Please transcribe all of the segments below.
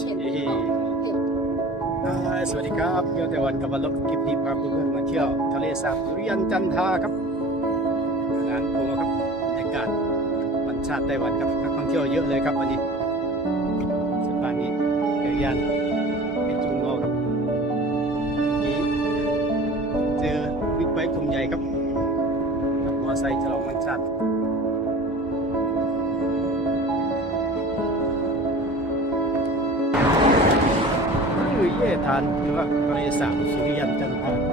เช่นสวัสดีครับเที่ยวแต่วันกับวันลบกิฟต์ดีพาคุณเพื่อนมาเที่ยวทะเลสาบสุริยันจันทาครับงานโปรครับบรรยากาศวันชาติไต้หวันครับนักท่องเที่ยวเยอะเลยครับวันนี้สปานนี้เกียรยันเป็นจุงงอครับนี้เจอวิกไบค์กลุ่มใหญ่ครับกับมอไซค์ฉลองวันชาติานหรือว่าทะเลสาบสุริยันจันทร์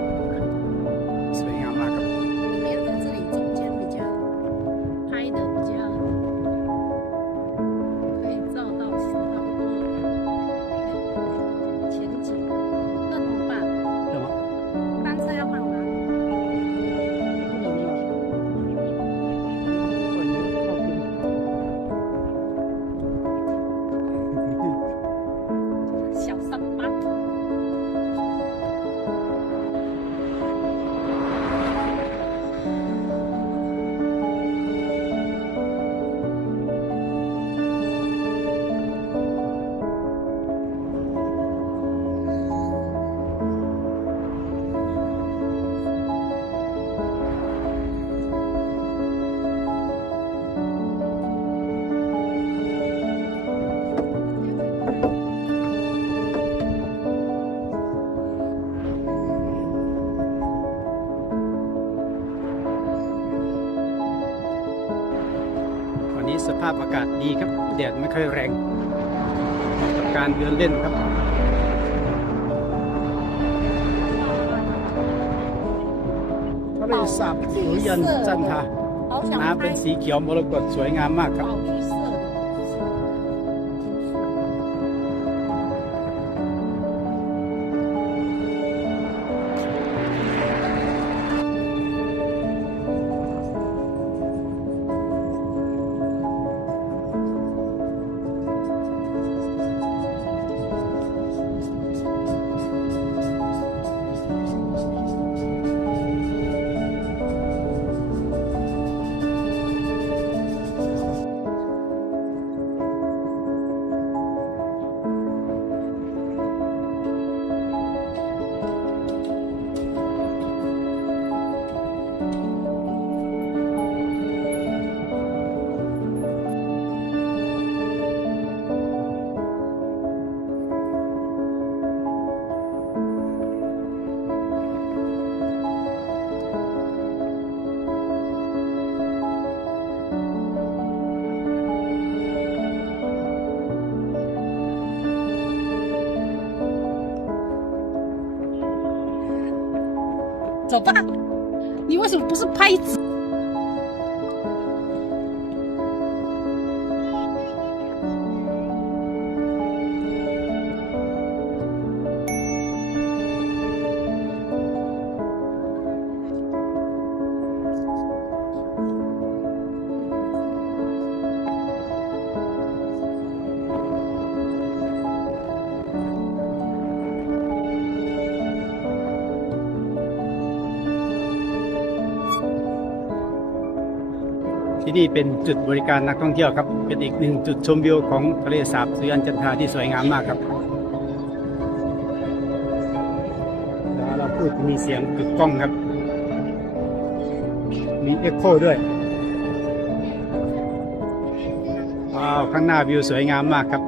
ภาพอากาศดีครับ แดดไม่ค่อยแรงกับการเดินเล่นครับทะเลสาบสวยยันจันทาน้ำเป็นสีเขียวมรกตสวยงามมากครับ 老爸。你为什么不是拍子？ ที่นี่เป็นจุดบริการนักท่องเที่ยวครับ เป็นอีกหนึ่งจุดชมวิวของทะเลสาบสุริยันจันทราที่สวยงามมากครับแล้วเราพูดมีเสียงกึกก้องครับ มีเอ็กโคด้วยว้าวข้างหน้าวิวสวยงามมากครับ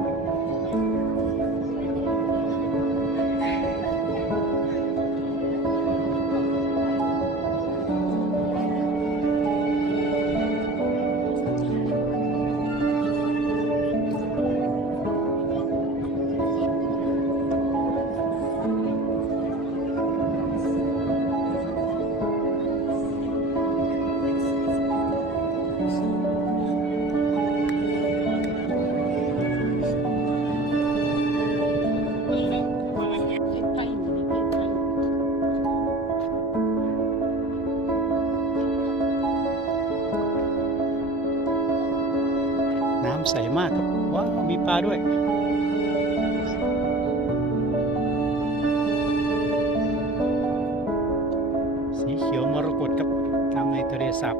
มากครับว้าวมีปลาด้วยสีเขียวมรกตครับน้ำในทะเลสาบ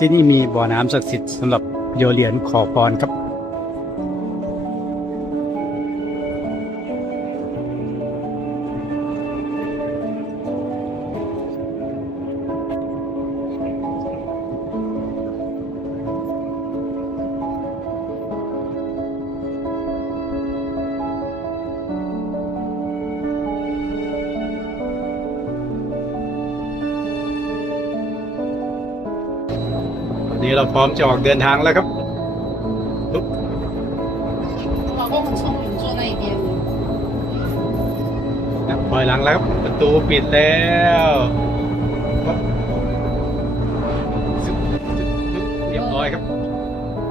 ที่นี่มีบ่อน้ำศักดิ์สิทธิ์สำหรับโยเหรียญขอพรครับนนี้เราพร้อมจะออกเดินทางแล้วครับปุ๊บ 老公很聪明，坐那一边。 นะปล่อยหลังแล้วครับประตูปิดแล้วปุ๊บซึบซึบซึบเรียบร้อยครับ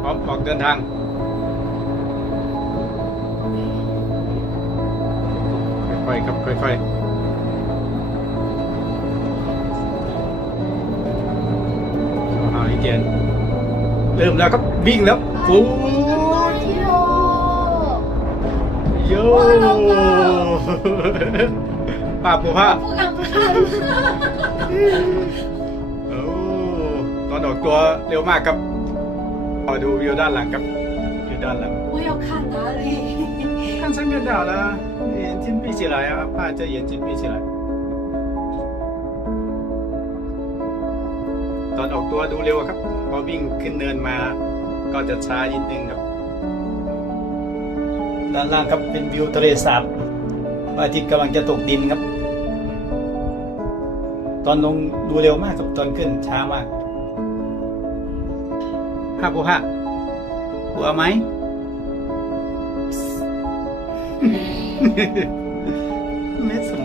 พร้อมออกเดินทาง ค่อยๆครับค่อยๆเอาอีก เทียนเริ่มแล้วครับวิ่งแล้วฟูดโยป้าปูผ้า 不看不看， โอ้ตอนออกตัวเร็วมากครับมาดูวิวด้านหลังครับวิวด้านหลัง 我要看哪里？看上面就好了，眼睛闭起来啊，把这眼睛闭起来。ตอนออกตัวดูเร็วครับ พ บ อวิ่งขึ้นเนินมา ก็จะช้านิดนึงครับ ด้านล่างครับเป็นวิวทะเลสาบพระอาทิตย์กำลังจะตกดินครับ ตอนลงดูเร็วมากกับตอนขึ้นช้ามากภาพโอภาพกลัวไหมเม็สม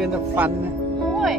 边的翻呢？不会。